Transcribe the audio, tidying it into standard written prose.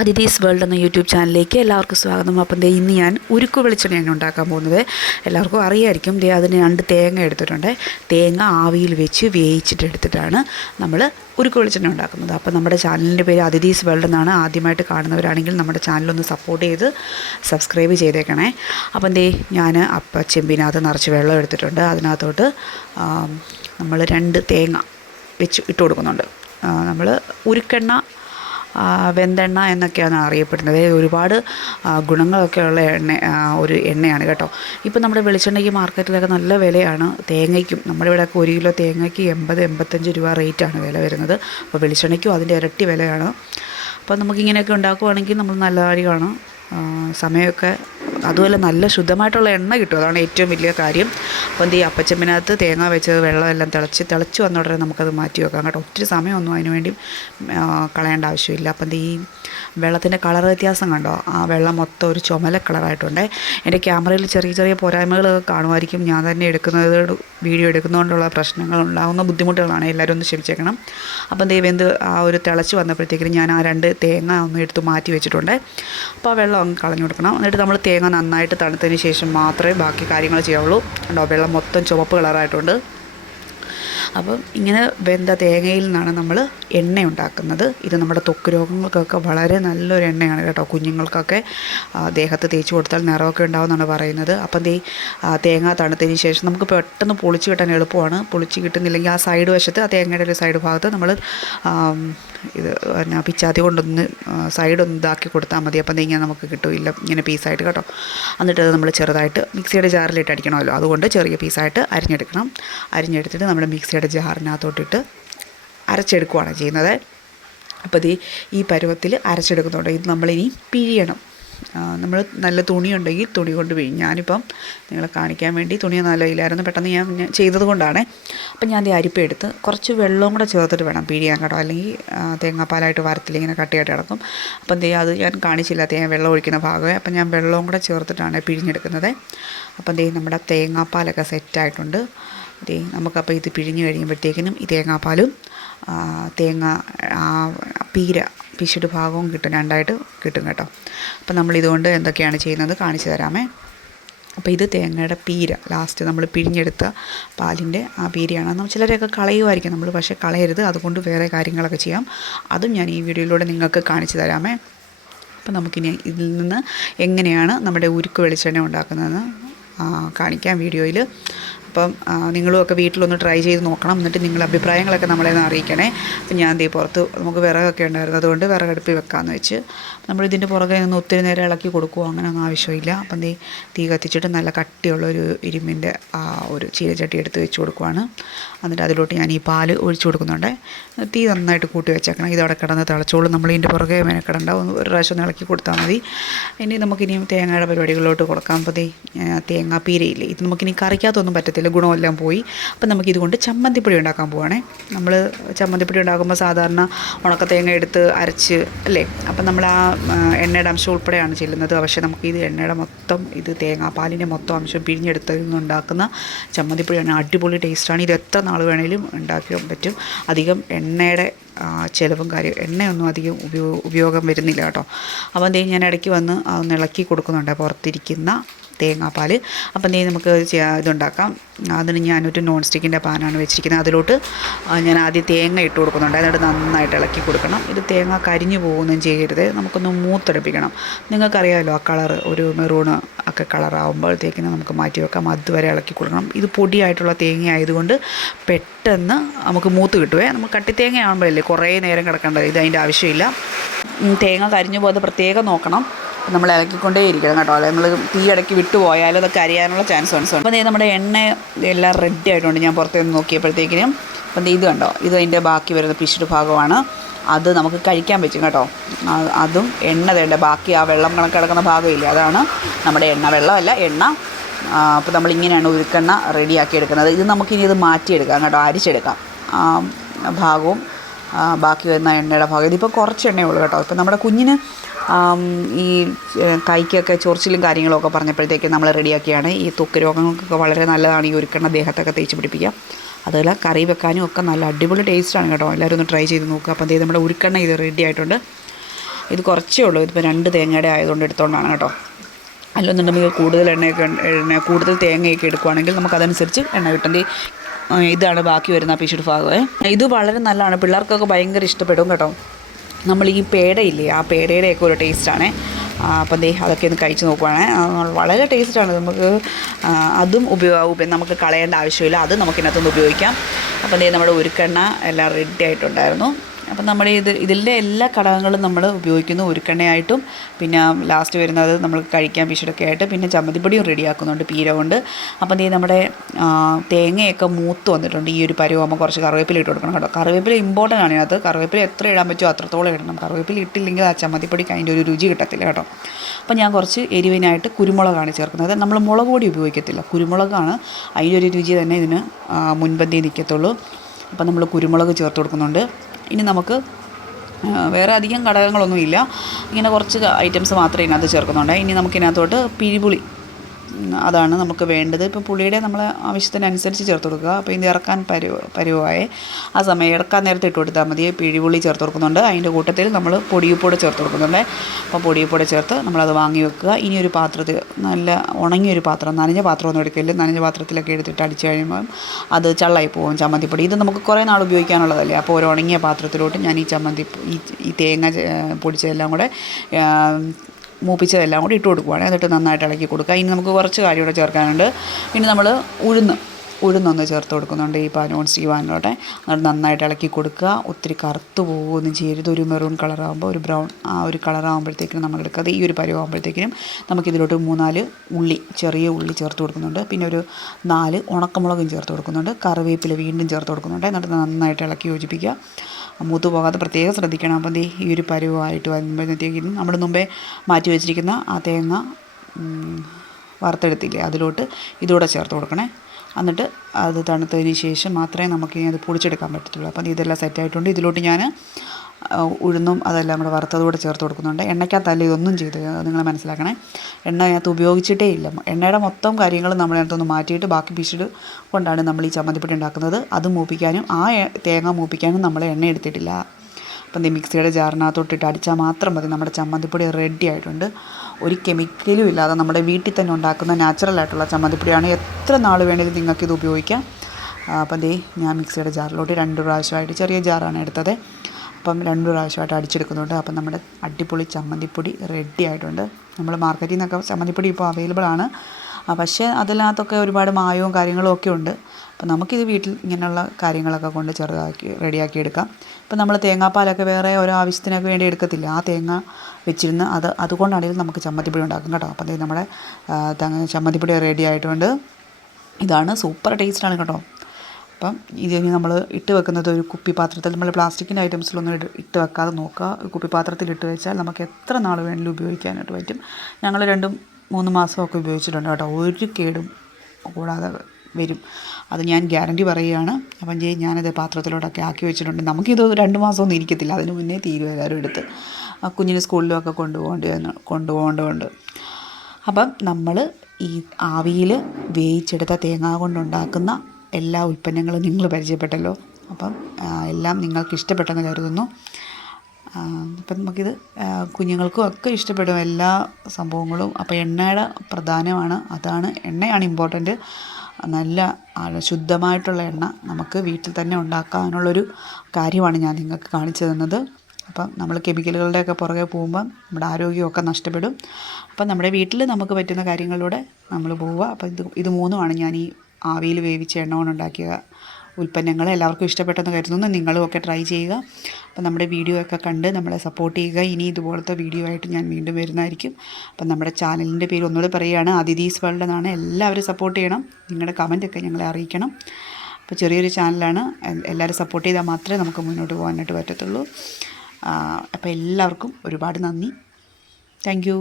Athithi's world എന്ന YouTube ചാനലിലേക്ക് എല്ലാവർക്കും സ്വാഗതം. അപ്പം ഇന്ന് ഞാൻ ഉരുക്ക് വെളിച്ചെണ്ണയാണ് ഉണ്ടാക്കാൻ പോകുന്നത്. എല്ലാവർക്കും അറിയായിരിക്കും. അതിന് 2 തേങ്ങ എടുത്തിട്ടുണ്ട്. തേങ്ങ ആവിയിൽ വെച്ച് വേവിച്ചിട്ട് എടുത്തിട്ടാണ് നമ്മൾ ഉരുക്ക് വെളിച്ചെണ്ണ ഉണ്ടാക്കുന്നത്. അപ്പോൾ നമ്മുടെ ചാനലിൻ്റെ പേര് അതിഥീസ് വേൾഡ് എന്നാണ്. ആദ്യമായിട്ട് കാണുന്നവരാണെങ്കിൽ നമ്മുടെ ചാനലൊന്ന് സപ്പോർട്ട് ചെയ്ത് സബ്സ്ക്രൈബ് ചെയ്തേക്കണേ. അപ്പം ഞാൻ ചെമ്പിനകത്ത് നിറച്ച് വെള്ളം എടുത്തിട്ടുണ്ട്. അതിനകത്തോട്ട് നമ്മൾ 2 തേങ്ങ വെച്ച് ഇട്ട് കൊടുക്കുന്നുണ്ട്. നമ്മൾ ഉരുക്കെണ്ണ, വെന്തെണ്ണ എന്നൊക്കെയാണ് അറിയപ്പെടുന്നത്. ഒരുപാട് ഗുണങ്ങളൊക്കെ ഉള്ള ഒരു എണ്ണയാണ് കേട്ടോ. ഇപ്പം നമ്മുടെ വെളിച്ചെണ്ണയ്ക്ക് മാർക്കറ്റിലൊക്കെ നല്ല വിലയാണ്. തേങ്ങയ്ക്കും നമ്മുടെ ഇവിടെയൊക്കെ 1 കിലോ തേങ്ങയ്ക്ക് 80-85 രൂപ റേറ്റാണ് വില വരുന്നത്. അപ്പോൾ വെളിച്ചെണ്ണയ്ക്കും അതിൻ്റെ ഇരട്ടി വിലയാണ്. അപ്പോൾ നമുക്കിങ്ങനെയൊക്കെ ഉണ്ടാക്കുവാണെങ്കിൽ നമ്മൾ നല്ല കാര്യമാണ്. സമയമൊക്കെ അതുപോലെ നല്ല ശുദ്ധമായിട്ടുള്ള എണ്ണ കിട്ടും. അതാണ് ഏറ്റവും വലിയ കാര്യം. അപ്പോൾ അപ്പച്ചമ്പിനകത്ത് തേങ്ങ വെച്ച് വെള്ളമെല്ലാം തിളച്ച് വന്ന ഉടനെ നമുക്കത് മാറ്റി വെക്കാം കേട്ടോ. ഒത്തിരി സമയമൊന്നും അതിന് വേണ്ടി കളയേണ്ട ആവശ്യമില്ല. അപ്പം ഈ വെള്ളത്തിൻ്റെ കളർ വ്യത്യാസം കണ്ടോ? ആ വെള്ളം മൊത്തം ഒരു ചുമല കളറായിട്ടുണ്ട്. എൻ്റെ ക്യാമറയിൽ ചെറിയ ചെറിയ പോരായ്മകളൊക്കെ കാണുമായിരിക്കും. ഞാൻ തന്നെ വീഡിയോ എടുക്കുന്നതുകൊണ്ടുള്ള പ്രശ്നങ്ങൾ ഉണ്ടാകുന്ന ബുദ്ധിമുട്ടുകളാണ്. എല്ലാവരും ഒന്ന് ക്ഷമിച്ചേക്കണം. അപ്പം വെന്ത് ആ ഒരു തിളച്ച് വന്നപ്പോഴത്തേക്കും ഞാൻ ആ 2 തേങ്ങ ഒന്ന് എടുത്ത് മാറ്റി വെച്ചിട്ടുണ്ട്. അപ്പോൾ ആ വെള്ളം അങ്ങ് കളഞ്ഞു കൊടുക്കണം. എന്നിട്ട് നമ്മൾ തേങ്ങ നന്നായിട്ട് തണുത്തതിന് ശേഷം മാത്രമേ ബാക്കി കാര്യങ്ങൾ ചെയ്യാവുള്ളൂ. കണ്ടോ, വെള്ളം മൊത്തം ചുവപ്പ് കളറായിട്ടുണ്ട്. അപ്പം ഇങ്ങനെ വെന്ത തേങ്ങയിൽ നിന്നാണ് നമ്മൾ എണ്ണ ഉണ്ടാക്കുന്നത്. ഇത് നമ്മുടെ ത്വക്ക് രോഗങ്ങൾക്കൊക്കെ വളരെ നല്ലൊരു എണ്ണയാണ് കേട്ടോ. കുഞ്ഞുങ്ങൾക്കൊക്കെ ദേഹത്ത് തേച്ച് കൊടുത്താൽ നിറമൊക്കെ ഉണ്ടാവുമെന്നാണ് പറയുന്നത്. അപ്പം തേങ്ങ തണുത്തതിന് ശേഷം നമുക്ക് പെട്ടെന്ന് പൊളിച്ച് കിട്ടാൻ എളുപ്പമാണ്. പൊളിച്ച് കിട്ടുന്നില്ലെങ്കിൽ ആ സൈഡ് വശത്ത്, ആ തേങ്ങയുടെ ഒരു സൈഡ് ഭാഗത്ത് നമ്മൾ ഇത് പിച്ചാത്തി കൊണ്ടൊന്ന് സൈഡൊന്ന് ഇതാക്കി കൊടുത്താൽ മതി. അപ്പം ഇങ്ങനെ നമുക്ക് കിട്ടില്ല, ഇങ്ങനെ പീസായിട്ട് കേട്ടോ. എന്നിട്ട് അത് നമ്മൾ ചെറുതായിട്ട് മിക്സിയുടെ ജാറിലിട്ട് അടിക്കണമല്ലോ, അതുകൊണ്ട് ചെറിയ പീസായിട്ട് അരിഞ്ഞെടുക്കണം. അരിഞ്ഞെടുത്തിട്ട് നമ്മുടെ മിക്സിയുടെ ജാറിനകത്തോട്ടിട്ട് അരച്ചെടുക്കുകയാണ് ചെയ്യുന്നത്. അപ്പോൾ ഈ പരുവത്തിൽ അരച്ചെടുക്കുന്നുണ്ട്. ഇത് നമ്മളിനി പിഴിയണം. നമ്മൾ നല്ല തുണിയുണ്ടെങ്കിൽ തുണി കൊണ്ട് പിഴിയും. ഞാനിപ്പം നിങ്ങളെ കാണിക്കാൻ വേണ്ടി തുണി നല്ല ഇല്ലായിരുന്നു, പെട്ടെന്ന് ഞാൻ ചെയ്തത് കൊണ്ടാണ്. അപ്പം ഞാൻ അരിപ്പ എടുത്ത് കുറച്ച് വെള്ളവും കൂടെ ചേർത്തിട്ട് വേണം പിഴിയാൻ കേട്ടോ. അല്ലെങ്കിൽ തേങ്ങാപ്പാലായിട്ട് വരത്തില്ല, ഇങ്ങനെ കട്ടിയായിട്ട് കിടക്കും. അപ്പം അത് ഞാൻ കാണിച്ചില്ല വെള്ളം ഒഴിക്കുന്ന ഭാഗമേ. അപ്പം ഞാൻ വെള്ളവും കൂടെ ചേർത്തിട്ടാണ് പിഴിഞ്ഞെടുക്കുന്നത്. അപ്പം നമ്മുടെ തേങ്ങാപ്പാലൊക്കെ സെറ്റായിട്ടുണ്ട്. നമുക്കപ്പോൾ ഇത് പിഴിഞ്ഞ് കഴിയുമ്പോഴത്തേക്കിനും ഈ തേങ്ങാപ്പാലും പിശുട് ഭാഗവും കിട്ടും, 2ആയിട്ട് കിട്ടും കേട്ടോ. അപ്പം നമ്മളിതുകൊണ്ട് എന്തൊക്കെയാണ് ചെയ്യുന്നത് കാണിച്ചു തരാമേ. അപ്പോൾ ഇത് തേങ്ങയുടെ പീര, ലാസ്റ്റ് നമ്മൾ പിഴിഞ്ഞെടുത്ത പാലിൻ്റെ ആ പീരയാണ്. ചിലരൊക്കെ കളയുമായിരിക്കും നമ്മൾ, പക്ഷേ കളയരുത്. അതുകൊണ്ട് വേറെ കാര്യങ്ങളൊക്കെ ചെയ്യാം. അതും ഞാൻ ഈ വീഡിയോയിലൂടെ നിങ്ങൾക്ക് കാണിച്ചു തരാമേ. അപ്പം നമുക്കിനി ഇതിൽ നിന്ന് എങ്ങനെയാണ് നമ്മുടെ ഉരുക്ക് വെളിച്ചെണ്ണ ഉണ്ടാക്കുന്നതെന്ന് കാണിക്കാം വീഡിയോയിൽ. അപ്പം നിങ്ങളുമൊക്കെ വീട്ടിലൊന്ന് ട്രൈ ചെയ്ത് നോക്കണം. എന്നിട്ട് നിങ്ങളുടെ അഭിപ്രായങ്ങളൊക്കെ നമ്മളെ അറിയിക്കണേ. അപ്പം ഞാൻ പുറത്ത് നമുക്ക് വിറകൊക്കെ ഉണ്ടായിരുന്നു, അതുകൊണ്ട് വിറകടുപ്പിൽ വെക്കാമെന്ന് വെച്ച് നമ്മളിതിൻ്റെ പുറകെ നിന്ന് ഒത്തിരി നേരം ഇളക്കി കൊടുക്കുമോ അങ്ങനെയൊന്നും ആവശ്യമില്ല. അപ്പം തീ കത്തിച്ചിട്ട് നല്ല കട്ടിയുള്ള ഒരു ഇരുമ്പിൻ്റെ ഒരു ചീനച്ചട്ടി എടുത്ത് വെച്ച് കൊടുക്കുവാണ്. എന്നിട്ട് അതിലോട്ട് ഞാൻ ഈ പാല് ഒഴിച്ചു കൊടുക്കുന്നുണ്ട്. തീ നന്നായിട്ട് കൂട്ടി വെച്ചേക്കണം. ഇതവിടെ കിടന്ന് തിളച്ചോളും. നമ്മളിതിൻ്റെ പുറകെ മെനക്കിടണ്ട, ഒരു പ്രാവശ്യം ഇളക്കി കൊടുത്താൽ മതി. ഇനി നമുക്കിനിയും തേങ്ങയുടെ പരിപാടികളിലോട്ട് കൊടുക്കാം. അപ്പോൾ തേങ്ങാപ്പീരയില്ലേ, ഇത് നമുക്കിനി കറിക്കകത്തൊന്നും പറ്റത്തില്ല, ഗുണമെല്ലാം പോയി. അപ്പം നമുക്കിതുകൊണ്ട് ചമ്മന്തിപ്പൊടി ഉണ്ടാക്കാൻ പോവുകയാണേ. നമ്മൾ ചമ്മന്തിപ്പൊടി ഉണ്ടാക്കുമ്പോൾ സാധാരണ ഉണക്കത്തേങ്ങ എടുത്ത് അരച്ച് അല്ലേ, അപ്പം നമ്മൾ ആ എണ്ണയുടെ അംശം ഉൾപ്പെടെയാണ് ചെല്ലുന്നത്. പക്ഷേ നമുക്കിത് എണ്ണയുടെ മൊത്തം, ഇത് തേങ്ങാപ്പാലിൻ്റെ മൊത്തം അംശം പിഴിഞ്ഞെടുത്തതിൽ നിന്നുണ്ടാക്കുന്ന ചമ്മന്തിപ്പൊടിയാണ്. അടിപൊളി ടേസ്റ്റാണ്. ഇത് എത്ര നാൾ വേണേലും ഉണ്ടാക്കാൻ പറ്റും. അധികം എണ്ണയുടെ ചിലവും കാര്യം, എണ്ണയൊന്നും അധികം ഉപയോഗം വരുന്നില്ല കേട്ടോ. അപ്പം ഞാൻ ഇടയ്ക്ക് വന്ന് ഒന്ന് ഇളക്കി കൊടുക്കുന്നുണ്ട് പുറത്തിരിക്കുന്ന തേങ്ങാപ്പാൽ. അപ്പം നമുക്ക് ഇതുണ്ടാക്കാം. അതിന് ഞാനൊരു നോൺ സ്റ്റിക്കിൻ്റെ പാനാണ് വെച്ചിരിക്കുന്നത്. അതിലോട്ട് ഞാൻ ആദ്യം തേങ്ങ ഇട്ട് കൊടുക്കുന്നുണ്ട്. എന്നിട്ട് നന്നായിട്ട് ഇളക്കി കൊടുക്കണം. ഇത് തേങ്ങ കരിഞ്ഞു പോകുകയൊന്നും ചെയ്യരുത്, നമുക്കൊന്ന് മൂത്തെടുപ്പിക്കണം. നിങ്ങൾക്കറിയാമല്ലോ, ആ കളറ് ഒരു മെറൂണ് ഒക്കെ കളറാകുമ്പോഴത്തേക്കിനും നമുക്ക് മാറ്റി വെക്കാം. അതുവരെ ഇളക്കി കൊടുക്കണം. ഇത് പൊടിയായിട്ടുള്ള തേങ്ങ ആയതുകൊണ്ട് പെട്ടെന്ന് നമുക്ക് മൂത്ത് കിട്ടുവേ. നമ്മൾ കട്ടിത്തേങ്ങ ആകുമ്പോഴല്ലേ കുറേ നേരം കിടക്കേണ്ടത്, ഇത് അതിൻ്റെ ആവശ്യമില്ല. തേങ്ങ കരിഞ്ഞു പോകാതെ പ്രത്യേകം നോക്കണം. നമ്മൾ ഇളക്കിക്കൊണ്ടേ ഇരിക്കണം കേട്ടോ. അല്ലെങ്കിൽ നമ്മൾ തീ ഇടയ്ക്ക് വിട്ടു പോയാലും അതൊക്കെ അരിയാനുള്ള ചാൻസ് ഉണ്ട്. അപ്പോൾ നമ്മുടെ എണ്ണ എല്ലാം റെഡി ആയിട്ടുണ്ട്. ഞാൻ പുറത്തുനിന്ന് നോക്കിയപ്പോഴത്തേക്കിനും അപ്പം ഇത് കണ്ടോ, ഇത് അതിൻ്റെ ബാക്കി വരുന്ന പിശുട് ഭാഗമാണ്. അത് നമുക്ക് കഴിക്കാൻ പറ്റും കേട്ടോ. അതും എണ്ണ ബാക്കി ആ വെള്ളം കണക്ക് കിടക്കുന്ന ഭാഗമില്ല, അതാണ് നമ്മുടെ എണ്ണ. വെള്ളമല്ല, എണ്ണ. അപ്പോൾ നമ്മളിങ്ങനെയാണ് ഉരുക്കെണ്ണ റെഡിയാക്കി എടുക്കുന്നത്. ഇത് നമുക്കിനി ഇത് മാറ്റിയെടുക്കാം കേട്ടോ, അരിച്ചെടുക്കാം. ഭാഗവും ബാക്കി വരുന്ന എണ്ണയുടെ ഭാഗം. ഇതിപ്പോൾ കുറച്ച് എണ്ണയേ ഉള്ളൂ കേട്ടോ. ഇപ്പം നമ്മുടെ കുഞ്ഞിന് ഈ കൈക്കൊക്കെ ചൊറിച്ചിലും കാര്യങ്ങളൊക്കെ പറഞ്ഞപ്പോഴത്തേക്ക് നമ്മൾ റെഡിയാക്കിയാണ്. ഈ ത്വക്ക് രോഗങ്ങൾക്കൊക്കെ വളരെ നല്ലതാണ് ഈ ഉരുക്കെണ്ണ ദേഹത്തൊക്കെ തേച്ച് പിടിപ്പിക്കുക. അതുപോലെ കറി വെക്കാനും ഒക്കെ നല്ല അടിപൊളി ടേസ്റ്റാണ് കേട്ടോ. എല്ലാവരും ഒന്ന് ട്രൈ ചെയ്ത് നോക്കുക. അപ്പം നമ്മുടെ ഉരുക്കെണ്ണ ഇത് റെഡി ആയിട്ടുണ്ട്. ഇത് കുറച്ചേ ഉള്ളൂ, ഇതിപ്പോൾ 2 തേങ്ങയുടെ ആയതുകൊണ്ട് എടുത്തുകൊണ്ടാണ് കേട്ടോ. അല്ലെന്നുണ്ടെങ്കിൽ കൂടുതൽ കൂടുതൽ തേങ്ങയൊക്കെ എടുക്കുവാണെങ്കിൽ നമുക്കതനുസരിച്ച് എണ്ണ കിട്ടും. ഇതാണ് ബാക്കി വരുന്ന പിശുട് ഭാഗമേ. ഇത് വളരെ നല്ലതാണ്, പിള്ളേർക്കൊക്കെ ഭയങ്കര ഇഷ്ടപ്പെടും കേട്ടോ. നമ്മൾ ഈ പേടയില്ലേ, ആ പേടയുടെയൊക്കെ ഒരു ടേസ്റ്റാണ്. അപ്പം അതൊക്കെ ഒന്ന് കഴിച്ച് നോക്കുവാണെങ്കിൽ വളരെ ടേസ്റ്റാണ്. നമുക്ക് അതും നമുക്ക് കളയേണ്ട ആവശ്യമില്ല, അത് നമുക്കിതിനകത്തുനിന്ന് ഉപയോഗിക്കാം. അപ്പം നമ്മുടെ ഉരുക്കെണ്ണ എല്ലാം റെഡി ആയിട്ടുണ്ടായിരുന്നു. അപ്പം നമ്മുടെ ഇതിൻ്റെ എല്ലാ ഘടകങ്ങളും നമ്മൾ ഉപയോഗിക്കുന്നു, ഉരുക്കെണ്ണയായിട്ടും പിന്നെ ലാസ്റ്റ് വരുന്നത് നമ്മൾ കഴിക്കാൻ പിശുടൊക്കെ ആയിട്ട്, പിന്നെ ചമ്മന്തിപ്പൊടിയും റെഡിയാക്കുന്നുണ്ട് പീര കൊണ്ട്. അപ്പം നമ്മുടെ തേങ്ങയൊക്കെ മൂത്ത് വന്നിട്ടുണ്ട്. ഈ ഒരു പരുവാകുമ്പോൾ കുറച്ച് കറിവേപ്പില ഇട്ട് കൊടുക്കണം കേട്ടോ. കറിവേപ്പില ഇമ്പോർട്ടൻ്റ് ആണ് ഇതിനകത്ത്. കറിവേപ്പില എത്ര ഇടാൻ പറ്റുമോ അത്രത്തോളം ഇടണം. കറിവേപ്പില ഇട്ടില്ലെങ്കിൽ ആ ചമ്മന്തിപ്പൊടിക്ക് അതിൻ്റെ ഒരു രുചി കിട്ടത്തില്ല കേട്ടോ. അപ്പം ഞാൻ കുറച്ച് എരിവിനായിട്ട് കുരുമുളകാണ് ചേർക്കുന്നത്. നമ്മൾ മുളക് പൊടി ഉപയോഗിക്കത്തില്ല, കുരുമുളകാണ് അതിൻ്റെ ഒരു രുചി തന്നെ ഇതിന് മുൻപന്തി നിൽക്കത്തുള്ളൂ. അപ്പം നമ്മൾ കുരുമുളക് ചേർത്ത് കൊടുക്കുന്നുണ്ട്. ഇനി നമുക്ക് വേറെ അധികം ഘടകങ്ങളൊന്നും ഇല്ല, ഇങ്ങനെ കുറച്ച് ഐറ്റംസ് മാത്രമേ ഇതിനകത്ത് ചേർക്കുന്നുണ്ട്. ഇനി നമുക്കിതിനകത്തോട്ട് പിഴിപുളി, അതാണ് നമുക്ക് വേണ്ടത്. ഇപ്പോൾ പുളിയുടെ നമ്മൾ ആവശ്യത്തിനനുസരിച്ച് ചേർത്ത് കൊടുക്കുക. അപ്പോൾ ഇത് ഇറക്കാൻ പരുവായേ ആ സമയം ഇറക്കാൻ നേരത്തെ ഇട്ട് കൊടുത്താൽ മതി. പിഴിപുളി ചേർത്ത് കൊടുക്കുന്നുണ്ട്. അതിൻ്റെ കൂട്ടത്തിൽ നമ്മൾ പൊടിയുപ്പൊടി ചേർത്ത് കൊടുക്കുന്നുണ്ട്. അപ്പോൾ പൊടിയുപ്പൊടി ചേർത്ത് നമ്മളത് വാങ്ങി വെക്കുക. ഇനി ഒരു പാത്രത്തിൽ, നല്ല ഉണങ്ങിയൊരു പാത്രം, നനഞ്ഞ പാത്രമൊന്നും എടുക്കരുത്. നനഞ്ഞ പാത്രത്തിലൊക്കെ എടുത്തിട്ട് അടിച്ച് കഴിയുമ്പം അത് ചള്ളായി പോകും ചമ്മന്തിപ്പൊടി. ഇത് നമുക്ക് കുറേ നാൾ ഉപയോഗിക്കാനുള്ളതല്ലേ. അപ്പോൾ ഒരു ഉണങ്ങിയ പാത്രത്തിലോട്ട് ഞാൻ ഈ തേങ്ങ പൊടിച്ചതെല്ലാം കൂടെ മൂപ്പിച്ചതെല്ലാം കൂടി ഇട്ട് കൊടുക്കുവാണ്. എന്നിട്ട് നന്നായിട്ട് ഇളക്കി കൊടുക്കുക. ഇനി നമുക്ക് കുറച്ച് കാര്യം കൂടെ ചേർക്കാനുണ്ട്. ഇനി നമ്മൾ ഉഴുന്നൊന്ന് ചേർത്ത് കൊടുക്കുന്നുണ്ട് ഈ നോൺ സ്റ്റിക്ക് പാനിലോട്ടെ. എന്നിട്ട് നന്നായിട്ട് ഇളക്കി കൊടുക്കുക. ഒത്തിരി കറുത്ത് പോകുകയൊന്നും ചെയ്യരുത്. ഒരു മെറൂൺ കളറാകുമ്പോൾ, ഒരു ബ്രൗൺ ആ ഒരു കളറാകുമ്പോഴത്തേക്കിനും നമ്മൾ എടുക്കാതെ ഈ ഒരു പരുവാകുമ്പോഴത്തേക്കിനും നമുക്കിതിലോട്ട് 3-4 ഉള്ളി, ചെറിയ ഉള്ളി ചേർത്ത് കൊടുക്കുന്നുണ്ട്. പിന്നെ ഒരു 4 ഉണക്കമുളകും ചേർത്ത് കൊടുക്കുന്നുണ്ട്. കറിവേപ്പില വീണ്ടും ചേർത്ത് കൊടുക്കുന്നുണ്ട്. എന്നിട്ട് നന്നായിട്ട് ഇളക്കി യോജിപ്പിക്കുക. മൂത്ത് പോകാതെ പ്രത്യേകം ശ്രദ്ധിക്കണം. അപ്പം ഈ ഒരു പരുവായിട്ട് വരുമ്പോഴത്തേക്കും നമ്മൾ മുമ്പേ മാറ്റി വെച്ചിരിക്കുന്ന ആ തേങ്ങ വറുത്തെടുത്തില്ലേ, അതിലോട്ട് ഇതുകൂടെ ചേർത്ത് കൊടുക്കണേ. എന്നിട്ട് അത് തണുത്തതിന് ശേഷം മാത്രമേ നമുക്ക് അത് പൊടിച്ചെടുക്കാൻ പറ്റത്തുള്ളൂ. അപ്പം ഇതെല്ലാം സെറ്റായിട്ടുണ്ട്. ഇതിലോട്ട് ഞാൻ ഉഴുന്നും അതെല്ലാം കൂടെ വറുത്തതുകൂടെ ചേർത്ത് കൊടുക്കുന്നുണ്ട്. എണ്ണയ്ക്കകത്തല്ല ഇതൊന്നും ചെയ്ത്, നിങ്ങൾ മനസ്സിലാക്കണേ. എണ്ണ അതിനകത്ത് ഉപയോഗിച്ചിട്ടേ ഇല്ല. എണ്ണയുടെ മൊത്തം കാര്യങ്ങളും നമ്മൾ അതിനകത്തൊന്ന് മാറ്റിയിട്ട് ബാക്കി പിശുട് കൊണ്ടാണ് നമ്മൾ ഈ ചമ്മന്തിപ്പൊടി ഉണ്ടാക്കുന്നത്. അത് മൂപ്പിക്കാനും ആ തേങ്ങ മൂപ്പിക്കാനും നമ്മൾ എണ്ണ എടുത്തിട്ടില്ല. അപ്പം മിക്സിയുടെ ജാറിനകത്തോട്ടിട്ട് അടിച്ചാൽ മാത്രം മതി. നമ്മുടെ ചമ്മന്തിപ്പൊടി റെഡി ആയിട്ടുണ്ട്. ഒരു കെമിക്കലും ഇല്ലാതെ നമ്മുടെ വീട്ടിൽ തന്നെ ഉണ്ടാക്കുന്ന നാച്ചുറലായിട്ടുള്ള ചമ്മന്തിപ്പൊടിയാണ്. എത്ര നാൾ വേണമെങ്കിലും നിങ്ങൾക്കിത് ഉപയോഗിക്കാം. അപ്പം ഞാൻ മിക്സിയുടെ ജാറിലോട്ട് 2 പ്രാവശ്യമായിട്ട്, ചെറിയ ജാറാണ് എടുത്തത്, അപ്പം 2 പ്രാവശ്യമായിട്ട് അടിച്ചെടുക്കുന്നുണ്ട്. അപ്പം നമ്മുടെ അടിപൊളി ചമ്മന്തിപ്പൊടി റെഡി ആയിട്ടുണ്ട്. നമ്മൾ മാർക്കറ്റിൽ നിന്നൊക്കെ ചമ്മന്തിപ്പൊടി ഇപ്പോൾ അവൈലബിൾ ആണ്. പക്ഷേ അതിനകത്തൊക്കെ ഒരുപാട് മായവും കാര്യങ്ങളും ഒക്കെ ഉണ്ട്. അപ്പം നമുക്കിത് വീട്ടിൽ ഇങ്ങനെയുള്ള കാര്യങ്ങളൊക്കെ കൊണ്ട് റെഡിയാക്കി എടുക്കാം. ഇപ്പം നമ്മൾ തേങ്ങാപ്പാലൊക്കെ വേറെ ഓരോ ആവശ്യത്തിനൊക്കെ വേണ്ടി എടുക്കത്തില്ല. ആ തേങ്ങ വെച്ചിരുന്ന് അതുകൊണ്ടാണെങ്കിലും നമുക്ക് ചമ്മന്തിപ്പൊടി ഉണ്ടാക്കും കേട്ടോ. അപ്പം നമ്മുടെ ചമ്മന്തിപ്പൊടി റെഡി ആയിട്ടുണ്ട്. ഇതാണ് സൂപ്പർ ടേസ്റ്റാണ് കേട്ടോ. അപ്പം ഇതിന് നമ്മൾ ഇട്ട് വെക്കുന്നത് ഒരു കുപ്പിപ്പാത്രത്തിൽ, നമ്മൾ പ്ലാസ്റ്റിക്കിൻ്റെ ഐറ്റംസിലൊന്നും ഇട്ട് വെക്കാതെ നോക്കുക. കുപ്പിപ്പാത്രത്തിൽ ഇട്ട് വെച്ചാൽ നമുക്ക് എത്ര നാൾ വേണമെങ്കിലും ഉപയോഗിക്കാനായിട്ട് പറ്റും. ഞങ്ങൾ 2-3 മാസമൊക്കെ ഉപയോഗിച്ചിട്ടുണ്ട് കേട്ടോ. ഒരു കേടും കൂടാതെ വരും, അത് ഞാൻ ഗ്യാരണ്ടി പറയുകയാണ്. അപ്പം ഞാനത് പാത്രത്തിലോട്ടൊക്കെ ആക്കി വെച്ചിട്ടുണ്ട്. നമുക്കിത് 2 മാസമൊന്നും ഇരിക്കത്തില്ല, അതിന് മുന്നേ തീരും എല്ലാവരും എടുത്ത്. കുഞ്ഞിന് സ്കൂളിലൊക്കെ കൊണ്ടുപോകേണ്ടതുണ്ട്. അപ്പം നമ്മൾ ഈ ആവിയിൽ വേവിച്ചെടുത്ത തേങ്ങ കൊണ്ടുണ്ടാക്കുന്ന എല്ലാ ഉൽപ്പന്നങ്ങളും നിങ്ങൾ പരിചയപ്പെട്ടല്ലോ. അപ്പം എല്ലാം നിങ്ങൾക്ക് ഇഷ്ടപ്പെട്ടെന്ന് കരുതുന്നു. അപ്പം നമുക്കിത് കുഞ്ഞുങ്ങൾക്കും ഒക്കെ ഇഷ്ടപ്പെടും എല്ലാ സംഭവങ്ങളും. അപ്പോൾ എണ്ണയുടെ പ്രധാനമാണ്, എണ്ണയാണ് ഇമ്പോർട്ടൻറ്റ്. നല്ല ശുദ്ധമായിട്ടുള്ള എണ്ണ നമുക്ക് വീട്ടിൽ തന്നെ ഉണ്ടാക്കാനുള്ളൊരു കാര്യമാണ് ഞാൻ നിങ്ങൾക്ക് കാണിച്ചു തന്നത്. അപ്പം നമ്മൾ കെമിക്കലുകളുടെയൊക്കെ പുറകെ പോകുമ്പം നമ്മുടെ ആരോഗ്യമൊക്കെ നഷ്ടപ്പെടും. അപ്പം നമ്മുടെ വീട്ടിൽ നമുക്ക് പറ്റുന്ന കാര്യങ്ങളിലൂടെ നമ്മൾ പോവുക. അപ്പം ഇത് 3 ഞാൻ ഈ ആവിയിൽ വേവിച്ച എണ്ണ കൊണ്ടുണ്ടാക്കിയ ഉൽപ്പന്നങ്ങൾ. എല്ലാവർക്കും ഇഷ്ടപ്പെട്ടെന്ന് കരുതുന്നു. നിങ്ങളും ഒക്കെ ട്രൈ ചെയ്യുക. അപ്പം നമ്മുടെ വീഡിയോ ഒക്കെ കണ്ട് നമ്മളെ സപ്പോർട്ട് ചെയ്യുക. ഇനി ഇതുപോലത്തെ വീഡിയോ ആയിട്ട് ഞാൻ വീണ്ടും വരുന്നതായിരിക്കും. അപ്പം നമ്മുടെ ചാനലിൻ്റെ പേര് ഒന്നുകൂടെ പറയുകയാണ്, അതിഥീസ് വേൾഡ് എന്നാണ്. എല്ലാവരും സപ്പോർട്ട് ചെയ്യണം. നിങ്ങളുടെ കമൻറ്റൊക്കെ ഞങ്ങളെ അറിയിക്കണം. അപ്പോൾ ചെറിയൊരു ചാനലാണ്, എല്ലാവരും സപ്പോർട്ട് ചെയ്താൽ മാത്രമേ നമുക്ക് മുന്നോട്ട് പോകാനായിട്ട് പറ്റത്തുള്ളൂ. അപ്പോൾ എല്ലാവർക്കും ഒരുപാട് നന്ദി. Thank you.